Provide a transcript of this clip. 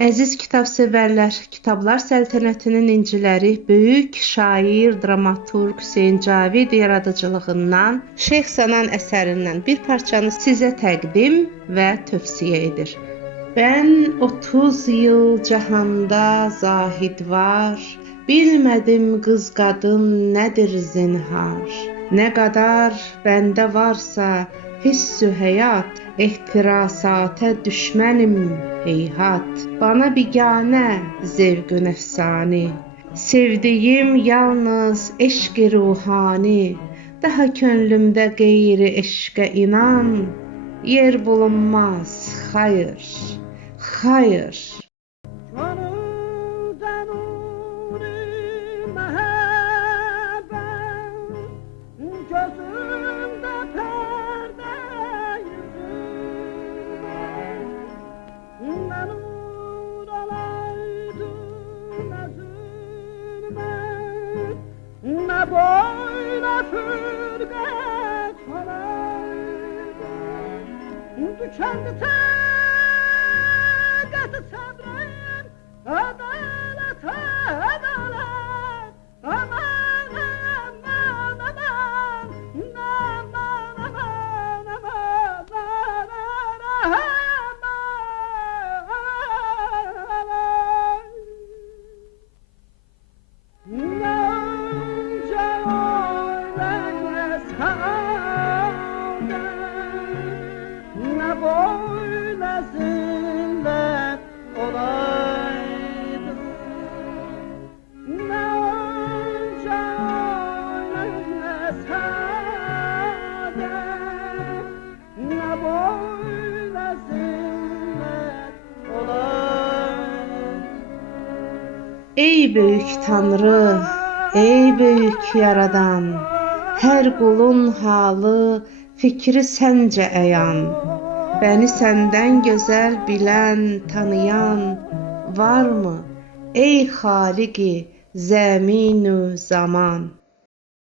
Əziz kitab sevərlər, Kitablar Səltənətinin inciləri böyük şair, dramaturq Hüseyn Cavid yaradıcılığından Şeyx Sənan əsərindən bir parçanı sizə təqdim və tövsiyə edir. Ben 30 yıl cahanda zahid var, bilmədim qız qadın nədir zinhar. Nə qədər bəndə varsa hissü həyat, ehtirasata düşmənim heyhat. Bana biganə zevq-ü nəfsani, sevdiyim yalnız eşq-i ruhani. Daha könlümdə qeyri eşqə inan, yer bulunmaz, hayır, hayır. Boyla sürgət olaydı, tükendi təqəti səbrəm, ədalət, ədalət, aman, aman, aman, aman, aman, aman, Ey büyük Tanrı, ey büyük Yaradan, her kulun halı, fikri səncə əyan. Beni səndən gözəl bilən, tanıyan varmı? Ey Xaliqi zəmin-ü zaman.